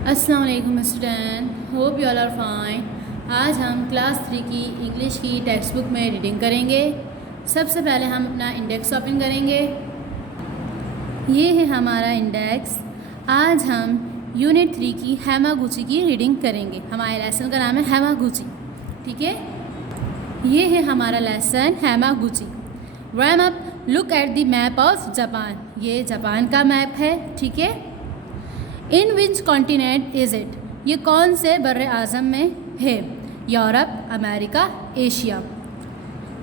अस्सलाम वालेकुम student, hope you all are fine. आज हम क्लास 3 की इंग्लिश की टेक्स्ट बुक में रीडिंग करेंगे। सबसे पहले हम अपना इंडेक्स ओपन करेंगे। ये है हमारा इंडेक्स। आज हम यूनिट 3 की हैमागुची की रीडिंग करेंगे। हमारे लेसन का नाम है हैमागुची, ठीक है। ये है हमारा lesson Hamaguchi. Warm up, look at the map of Japan. ये जापान का मैप है, ठीक है। In which continent is it? ये कौन से बर्रे आज़म में है? Europe, America, Asia.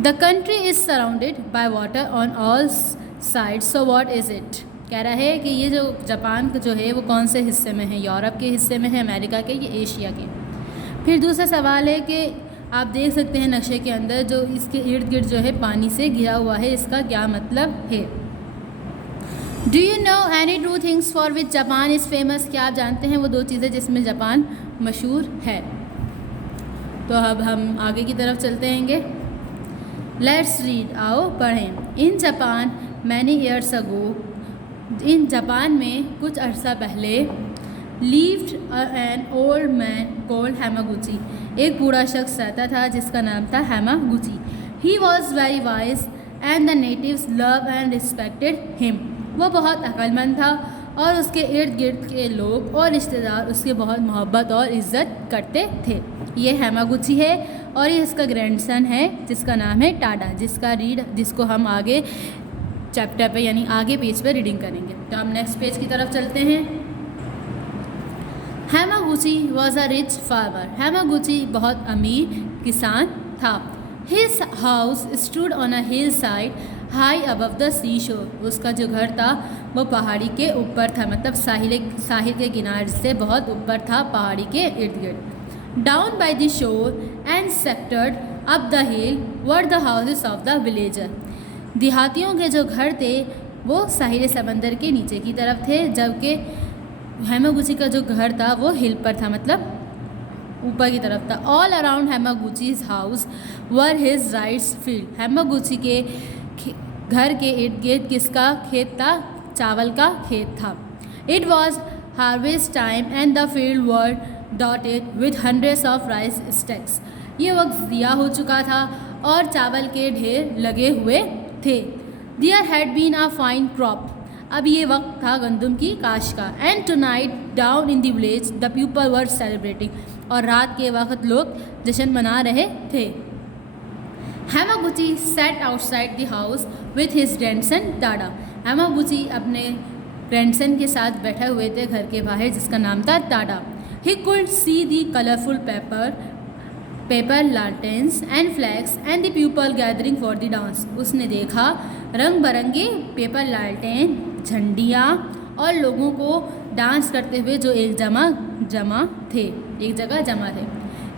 The country is surrounded by water on all side, so what is it? कह रहा है कि ये जो जापान जो है वो कौन से हिस्से में है? यूरोप के हिस्से में है, अमेरिका के, या एशिया के? फिर दूसरा सवाल है कि आप देख सकते हैं नक्शे के अंदर जो इसके इर्द गिर्द जो है पानी से घिरा हुआ है, इसका क्या मतलब है? Do you know any two things for which Japan is famous? क्या आप जानते हैं वो दो चीज़ें जिसमें जापान मशहूर है? तो अब हम आगे की तरफ चलते हैंगे। लेट्स रीड, आओ पढ़ें। In Japan many years ago, in Japan में कुछ अर्सा पहले, lived an old man called Hamaguchi, एक बूढ़ा शख्स रहता था जिसका नाम था Hamaguchi. He was very wise and the natives love and respected him. वो बहुत अक्लमंद था और उसके इर्द गिर्द के लोग और रिश्तेदार उसकी बहुत मोहब्बत और इज़्ज़त करते थे। ये हैमागुची है और ये इसका ग्रैंडसन है जिसका नाम है टाडा, जिसको हम आगे चैप्टर पे यानी आगे पेज पे रीडिंग करेंगे। तो हम नेक्स्ट पेज की तरफ चलते हैं। Hamaguchi was a rich farmer. Hamaguchi बहुत अमीर किसान था। His house stood on a hill side high above the sea shore. उसका जो घर था वो पहाड़ी के ऊपर था, मतलब साहिल के किनारे से बहुत ऊपर था, पहाड़ी के इर्द गिर्द। Down by the shore and scattered up the hill were the houses of the villager. देहातियों के जो घर थे वो साहिल समंदर के नीचे की तरफ थे, जबकि हैमागुची का जो घर था वो हिल पर था, मतलब ऊपर की तरफ था। All around Hamaguchi's house were his rice field. Hamaguchi के घर के इर्द गिर्द किसका खेत था? चावल का खेत था। It was harvest time and the field were dotted with hundreds of rice stacks. ये वक्त दिया हो चुका था और चावल के ढेर लगे हुए थे। There had been a fine crop. अब ये वक्त था गंदम की काश का। And tonight down in the village the people were celebrating. और रात के वक्त लोग जश्न मना रहे थे। Hamaguchi sat outside the house with his grandson Tada. Hamaguchi अपने ग्रैंडसन के साथ बैठे हुए थे घर के बाहर, जिसका नाम था Tada. He could see the colourful paper lanterns and flags and the people gathering for the dance. उसने देखा रंग बिरंगे पेपर लालटेन, झंडियाँ और लोगों को डांस करते हुए जो एक जगह जमा थे।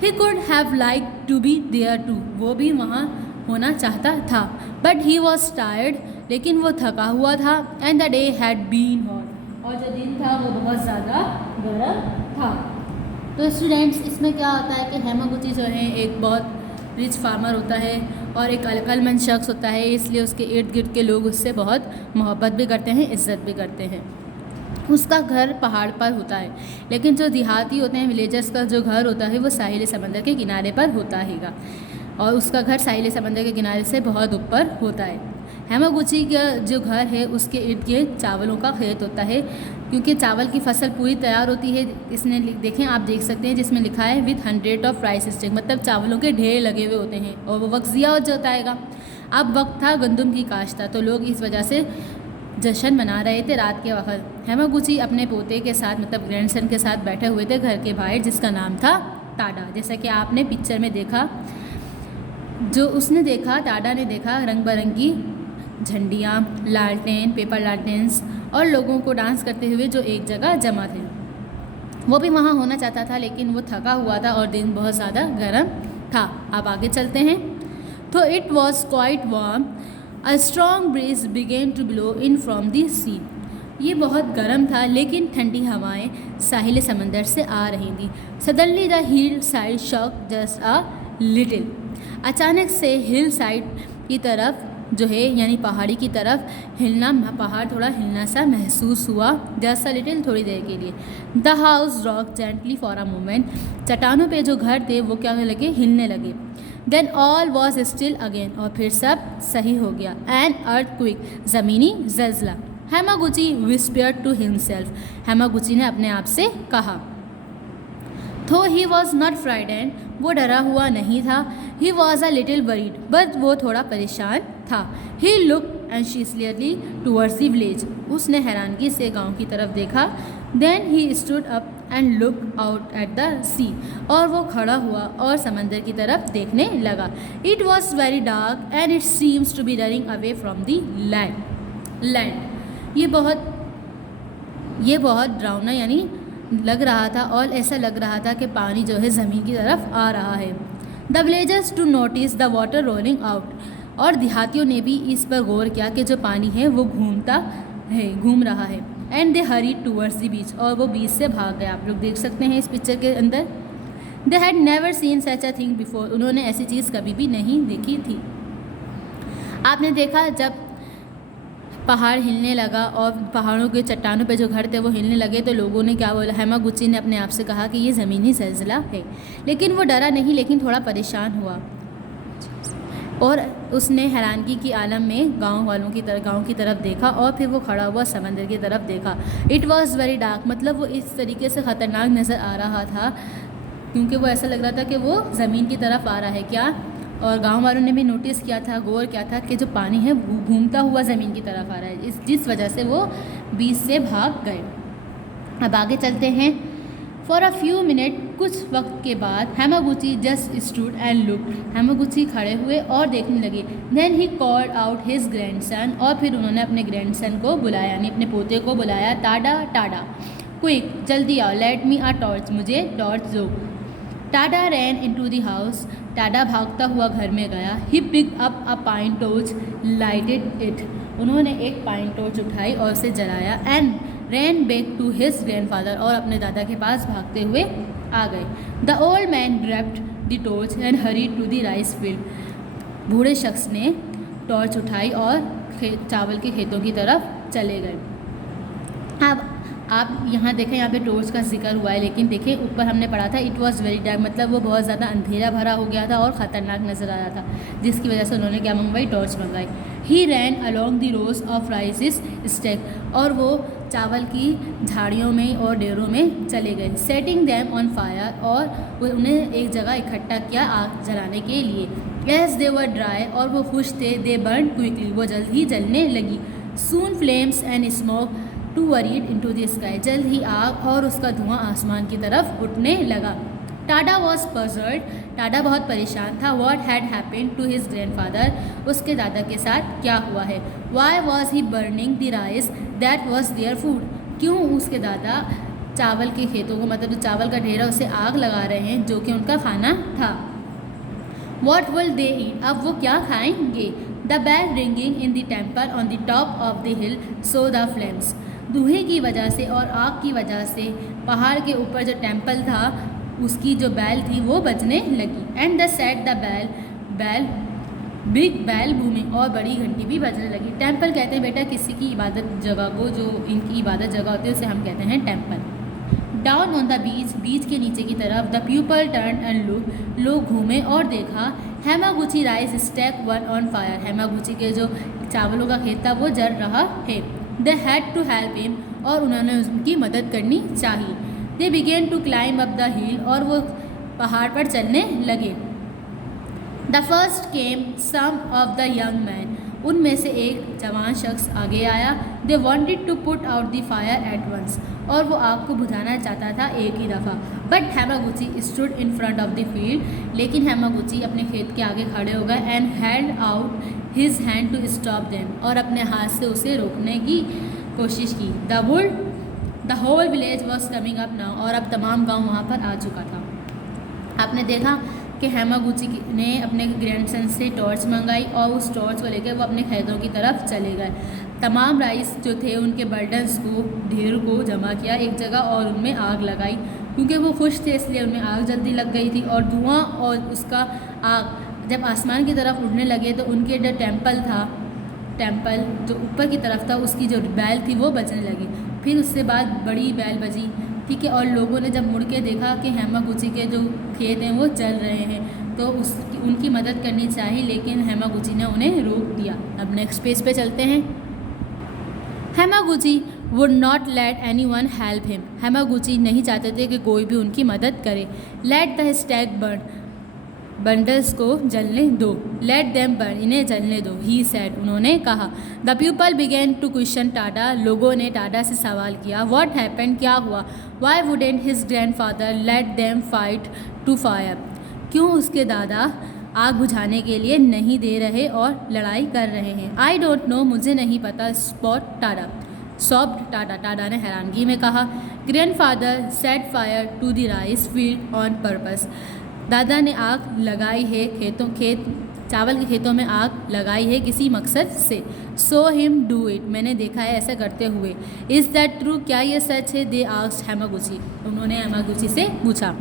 He could have like to be there too. वो भी वहाँ होना चाहता था। बट ही वॉज टायर्ड, लेकिन वो थका हुआ था। And the day had been hot, और जो दिन था वो बहुत ज़्यादा गर्म था। तो स्टूडेंट्स, इसमें क्या होता है कि हैमागुची जो है एक बहुत रिच फार्मर होता है और एक अक्लमंद शख्स होता है, इसलिए उसके इर्द गिर्द के लोग उससे बहुत मोहब्बत भी करते हैं, इज़्ज़त भी करते हैं। उसका घर पहाड़ पर होता है, लेकिन जो देहाती होते हैं, विलेजर्स का जो घर होता है वो साहिल समंदर के किनारे पर होता हैगा, और उसका घर साहिल समंदर के किनारे से बहुत ऊपर होता है। हैमागुची का जो घर है उसके इर्द गिर्द चावलों का खेत होता है, क्योंकि चावल की फसल पूरी तैयार होती है। इसने देखें, आप देख सकते हैं जिसमें लिखा है विथ 100 ऑफ राइस स्टिक, मतलब चावलों के ढेर लगे हुए होते हैं, और वो वक्त ज़िया हो जाता है। अब वक्त था गंदम की काश्त था, तो लोग इस वजह से जश्न मना रहे थे रात के वक्त। हैमागुची अपने पोते के साथ, मतलब ग्रैंडसन के साथ बैठे हुए थे घर के बाहर, जिसका नाम था टाडा। जैसा कि आपने पिक्चर में देखा, जो उसने देखा, टाडा ने देखा रंग बिरंगी झंडियाँ, लालटेन, पेपर लालटेन्स और लोगों को डांस करते हुए जो एक जगह जमा थे। वो भी वहाँ होना चाहता था, लेकिन वो थका हुआ था और दिन बहुत ज़्यादा गर्म था। अब आगे चलते हैं। तो it was quite warm, a strong breeze began to blow in from the sea. ये बहुत गर्म था, लेकिन ठंडी हवाएं साहिल समंदर से आ रही थी। Suddenly the hillside shock just a little. अचानक से हिल साइड की तरफ जो है यानी पहाड़ी की तरफ हिलना, पहाड़ थोड़ा हिलना सा महसूस हुआ, जस्ट अ लिटिल, थोड़ी देर के लिए। The house rock gently for a moment, चट्टानों पे जो घर थे वो क्या होने लगे, हिलने लगे। Then all was still again, और फिर सब सही हो गया। एन अर्थक्वेक, ज़मीनी जल्जला। Hamaguchi whispered to himself, Hamaguchi ने अपने आप से कहा। थो ही वॉज नॉट फ्राइडेंड, वो डरा हुआ नहीं था। He was a little worried, but वो थोड़ा परेशान था। He look anxiously towards the village, उसने हैरानगी से गांव की तरफ देखा। Then he stood up and look out at the sea, और वो खड़ा हुआ और समंदर की तरफ देखने लगा। It was very dark and it seems to be running away from the land. ये बहुत डरावना यानी लग रहा था, और ऐसा लग रहा था कि पानी जो है ज़मीन की तरफ आ रहा है। The villagers to notice the water rolling out, और देहातियों ने भी इस पर गौर किया कि जो पानी है वो घूम रहा है। And they Hari towards the beach, और वो बीच से भाग गए। आप लोग देख सकते हैं इस पिक्चर के अंदर। They had never seen such a thing before, उन्होंने ऐसी चीज़ कभी भी नहीं देखी थी। आपने देखा जब पहाड़ हिलने लगा और पहाड़ों के चट्टानों पे जो घर थे वो हिलने लगे, तो लोगों ने क्या बोला, हैमागुची ने अपने आप से कहा कि ये ज़मीनी ज़लज़ला है। लेकिन वो डरा नहीं, लेकिन थोड़ा परेशान हुआ, और उसने हैरानगी की आलम में गांव की तरफ देखा, और फिर वो खड़ा हुआ समंदर की तरफ देखा। इट वॉज़ वेरी डार्क, मतलब वो इस तरीके से ख़तरनाक नज़र आ रहा था, क्योंकि वो ऐसा लग रहा था कि वो ज़मीन की तरफ आ रहा है क्या। और गांव वालों ने भी नोटिस किया था, गौर किया था कि जो पानी है घूमता हुआ ज़मीन की तरफ आ रहा है, जिस वजह से वो बीच से भाग गए। अब आगे चलते हैं। फॉर अ फ्यू मिनट, कुछ वक्त के बाद, Hamaguchi just stood and looked, Hamaguchi खड़े हुए और देखने लगे। Then he called out his grandson, और फिर उन्होंने अपने ग्रैंडसन को बुलाया, यानी अपने पोते को बुलाया। टाडा टाडा, क्विक, जल्दी आओ, लेट मी अ टॉर्च, मुझे टॉर्च दो। Tada ran into the house, Tada भागता हुआ घर में गया। He picked up a pine torch, lighted it, उन्होंने एक पाइन टॉर्च उठाई और उसे जलाया। And ran back to his grandfather, और अपने दादा के पास भागते हुए आ गए। The old man grabbed the torch and hurried to the rice field, बूढ़े शख्स ने टॉर्च उठाई और चावल के खेतों की तरफ चले गए। अब आप यहाँ देखें, यहाँ पे टॉर्च का जिक्र हुआ है, लेकिन देखें ऊपर हमने पढ़ा था इट वॉज़ वेरी डार्क, मतलब वो बहुत ज़्यादा अंधेरा भरा हो गया था और ख़तरनाक नज़र आ रहा था, जिसकी वजह से उन्होंने क्या मंगवाई, टॉर्च मंगवाई। He ran along the rows of rices stack, और वो चावल की झाड़ियों में और डेरों में चले गए। सेटिंग दैम ऑन फायर, और उन्हें एक जगह इकट्ठा किया आग जलाने के लिए। एज दे वर ड्राई, और वो खुश थे। दे बर्न क्विकली, वो जल्द ही जलने लगी। Soon flames and smoke towered into the sky, जल्द ही आग और उसका धुआं आसमान की तरफ उठने लगा। टाडा वॉज पजल्ड, टाडा बहुत परेशान था। What had happened to his grandfather, उसके दादा के साथ क्या हुआ है। Why was he burning the rice that was there food, क्यों उसके दादा चावल के खेतों को, मतलब जो चावल का ढेर है उसे आग लगा रहे हैं, जो कि उनका खाना था। वॉट विल दे ईट, अब वो क्या खाएंगे। The bell ringing in the temple on the top of the hill so the flames, धुएं की वजह से और आग की वजह से पहाड़ के ऊपर जो टेम्पल था उसकी जो बैल थी वो बजने लगी। एंड द सेट द बैल बिग बैल भूमि, और बड़ी घंटी भी बजने लगी। टेम्पल कहते हैं बेटा किसी की इबादत जगह को, जो इनकी इबादत जगह होती है उसे हम कहते हैं temple. Down on the beach, beach के नीचे की तरफ। The people turn and look, लोग घूमे और देखा। Hamaguchi rice stack one on fire, Hamaguchi के जो चावलों का खेत था वो जल रहा है। They had to help him, और उन्होंने उनकी मदद करनी चाहिए। They began to climb up the hill, और वो पहाड़ पर चलने लगे। The first came some of the young man, उनमें से एक जवान शख्स आगे आया। They wanted to put out the fire at once, और वो आग को बुझाना चाहता था एक ही दफ़ा। But Hamaguchi stood in front of the field, लेकिन हैमागुची अपने खेत के आगे खड़े हो गए। And held out his hand to stop them, और अपने हाथ से उसे रोकने की कोशिश की। The whole village was coming up now, और अब तमाम गांव वहाँ पर आ चुका था। आपने देखा कि हैमागुची ने अपने ग्रैंडसन से टॉर्च मंगाई, और उस टॉर्च को लेकर वो अपने खेतों की तरफ चले गए। तमाम राइस जो थे उनके बर्डन्स को, ढेर को जमा किया एक जगह, और उनमें आग लगाई। क्योंकि वो खुश थे इसलिए उनमें आग जल्दी लग गई थी, और धुआं और उसका आग जब आसमान की तरफ उड़ने लगे तो उनके जो टेम्पल जो ऊपर की तरफ था उसकी जो बैल थी वो बजने लगी। फिर उससे बाद बड़ी बैल बजी, ठीक है। और लोगों ने जब मुड़ के देखा कि हेमागुची के जो खेत हैं वो जल रहे हैं तो उनकी मदद करनी चाहिए, लेकिन हेमागुची ने उन्हें रोक दिया। अब नेक्स्ट पेज पे चलते हैं। Hamaguchi would not let any one help him. Hamaguchi नहीं चाहते थे कि कोई भी उनकी मदद करे। Let the stack burn, bundles को जलने दो। लेट देम बर्न, इन्हें जलने दो। ही सेड, उन्होंने कहा। The people began to question Tada, लोगों ने टाडा से सवाल किया। व्हाट हैपेंड, क्या हुआ। Why wouldn't his grandfather let them fight to fire, क्यों उसके दादा आग बुझाने के लिए नहीं दे रहे और लड़ाई कर रहे हैं। आई डोंट नो, मुझे नहीं पता। Spot Tada, soft Tada, Tada ने हैरानगी में कहा। Grandfather set fire to the rice field on purpose, दादा ने आग लगाई है चावल के खेतों में आग लगाई है किसी मकसद से। सो हिम डू इट, मैंने देखा है ऐसा करते हुए। इज़ दैट ट्रू, क्या ये सच है। दे आस्क्ड हेमागुची, उन्होंने हेमागुची से पूछा।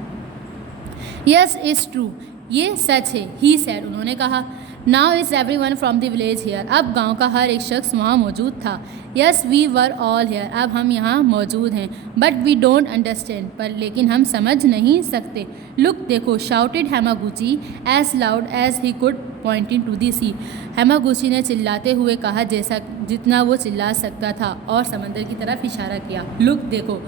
यस इज़ ट्रू, ये सच है। ही सेड, उन्होंने कहा। Now is everyone from the village here, अब गांव का हर एक शख्स वहाँ मौजूद था। Yes we were all here, अब हम यहाँ मौजूद हैं। बट वी डोंट अंडरस्टैंड, पर लेकिन हम समझ नहीं सकते। लुक, देखो। Shouted Hemaguchi as loud as he could pointing to the sea, Hemaguchi ने चिल्लाते हुए कहा जैसा जितना वो चिल्ला सकता था और समंदर की तरफ इशारा किया। लुक, देखो।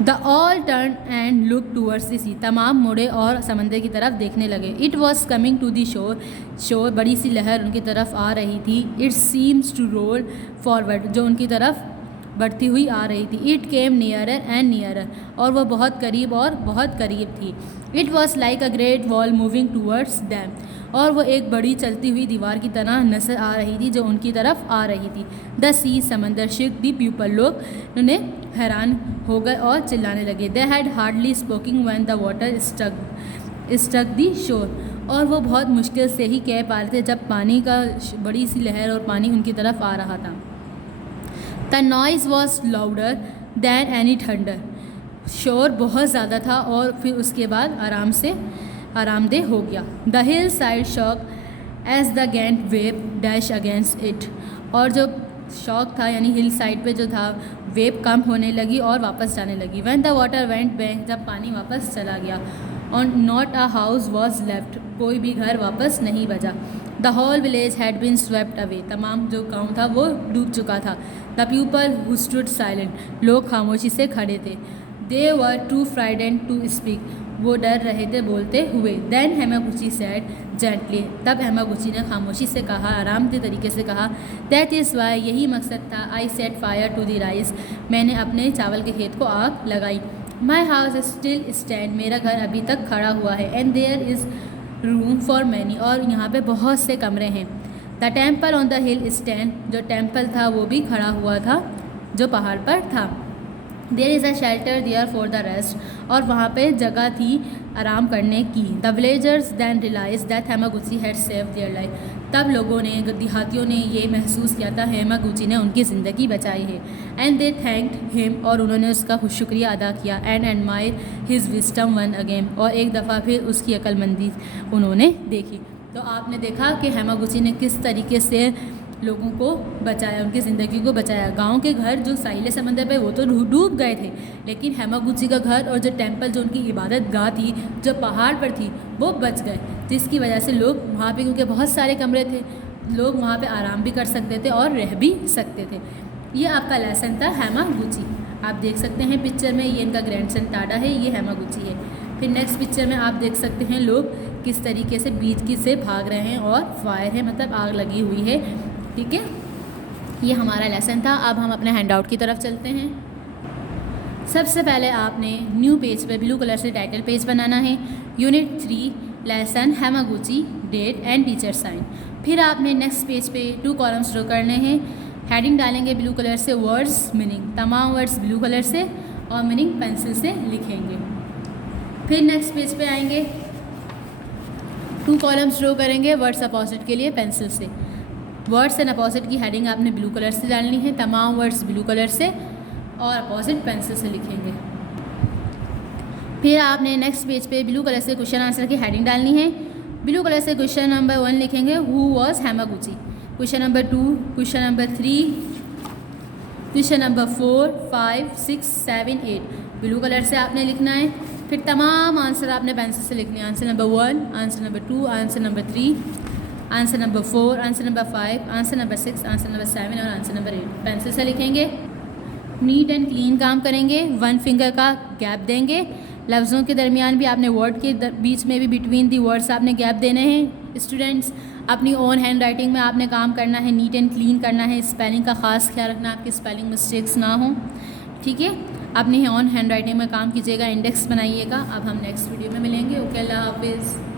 The all turn and look towards the sea, तमाम मुड़े और समंदर की तरफ देखने लगे। It was coming to the shore, बड़ी सी लहर उनकी तरफ आ रही थी। It seems to roll forward, जो उनकी तरफ बढ़ती हुई आ रही थी। It came nearer and nearer, और वह बहुत करीब और बहुत करीब थी। It was like a great wall moving towards them, और वो एक बड़ी चलती हुई दीवार की तरह नजर आ रही थी जो उनकी तरफ आ रही थी। द सी, समंदर। शिक दी पीपल, लोग उन्हें हैरान हो गए और चिल्लाने लगे। They had hardly spoken when the water stuck the shore, और वो बहुत मुश्किल से ही कह पा रहे थे जब पानी का बड़ी सी लहर और पानी उनकी तरफ आ रहा था। The noise was louder than any thunder, शोर बहुत ज़्यादा था और फिर उसके बाद आरामदेह हो गया। The hillside shock as the giant wave dash against it, और जो शॉक था यानी हिल साइड पे जो था वेव कम होने लगी और वापस जाने लगी। When the water went back, जब पानी वापस चला गया। On not a house was left, कोई भी घर वापस नहीं बचा। The whole village had been swept away, तमाम जो गाँव था वो डूब चुका था। The people who stood silent, लोग खामोशी से खड़े थे। They were too frightened to speak, वो डर रहे थे बोलते हुए। देन हेमागुची सेड जेंटली, तब हेमागुची ने खामोशी से कहा, आरामदेह तरीके से कहा। दैट इज़ वाई, यही मकसद था। I set fire to the rice, मैंने अपने चावल के खेत को आग लगाई। माई हाउस स्टिल स्टैंड, मेरा घर अभी तक खड़ा हुआ है। And there is room for many, और यहाँ पे बहुत से कमरे हैं। The temple on the hill stand, जो टेम्पल था वो भी खड़ा हुआ था जो पहाड़ पर था। There is a shelter there for the rest, और वहाँ पे जगह थी आराम करने की। The villagers then realize that Hemaguchi had save their life, तब लोगों ने, देहातियों ने ये महसूस किया था हेमागुची ने उनकी ज़िंदगी बचाई है। एंड दे थैंक्ड हिम, और उन्होंने उसका शुक्रिया अदा किया। And admire his wisdom one again, और एक दफ़ा फिर उसकी अक्लमंदी उन्होंने देखी। तो आपने देखा कि हेमागुची ने किस तरीके से लोगों को बचाया, उनकी ज़िंदगी को बचाया। गांव के घर जो साहिल समंदर पे वो तो डूब गए थे, लेकिन हेमागुची का घर और जो टेंपल जो उनकी इबादत गाह थी जो पहाड़ पर थी वो बच गए, जिसकी वजह से लोग वहाँ पे, क्योंकि बहुत सारे कमरे थे, लोग वहाँ पे आराम भी कर सकते थे और रह भी सकते थे। ये आपका लेसन था हेमागुची। आप देख सकते हैं पिक्चर में, ये इनका ग्रैंडसन टाडा है, ये हेमागुची है। फिर नेक्स्ट पिक्चर में आप देख सकते हैं लोग किस तरीके से बीच की से भाग रहे हैं और फायर है, मतलब आग लगी हुई है। ठीक है, ये हमारा लेसन था। अब हम अपने हैंड आउट की तरफ चलते हैं। सबसे पहले आपने न्यू पेज पे ब्लू कलर से टाइटल पेज बनाना है। Unit 3 lesson Hemaguchi, date and teacher sign. फिर आपने नेक्स्ट पेज पे 2 कॉलम्स ड्रॉ करने हैं। हेडिंग डालेंगे ब्लू कलर से, वर्ड्स मीनिंग, तमाम वर्ड्स ब्लू कलर से और मीनिंग पेंसिल से लिखेंगे। फिर नेक्स्ट पेज पे आएंगे, 2 कॉलम्स ड्रॉ करेंगे वर्ड्स अपोजिट के लिए पेंसिल से। वर्ड्स एंड अपोजिट की हेडिंग आपने ब्लू कलर से डालनी है, तमाम वर्ड्स ब्लू कलर से और अपोजिट पेंसिल से लिखेंगे। फिर आपने नेक्स्ट पेज पे ब्लू कलर से क्वेश्चन आंसर की हेडिंग डालनी है। ब्लू कलर से क्वेश्चन नंबर 1 लिखेंगे, who was Hamaguchi. Question number 2, question number 3, question number 4, 5, 6, 7, 8 blue colour से आपने लिखना है। फिर तमाम आंसर आपने पेंसिल से लिखने हैं। Answer number 1, answer number 2, answer number 3, answer number 4, answer number 5, answer number 6, answer number 7 और आंसर नंबर 8 पेंसिल से लिखेंगे। नीट एंड क्लीन काम करेंगे, 1 फिंगर का गैप देंगे। लफ्ज़ों के दरमियान भी आपने वर्ड के बीच में भी बिटवीन दी वर्ड्स आपने गैप देने हैं। स्टूडेंट्स अपनी ओन हैंड राइटिंग में आपने काम करना है, नीट एंड क्लीन करना है। स्पेलिंग का ख़ास ख्याल रखना, आपकी स्पेलिंग मिस्टेक्स ना हो, ठीक है। अपनी ओन हैंड राइटिंग में काम कीजिएगा, इंडेक्स बनाइएगा। अब हम नेक्स्ट वीडियो में मिलेंगे। ओके, अल्लाह हाफिज़।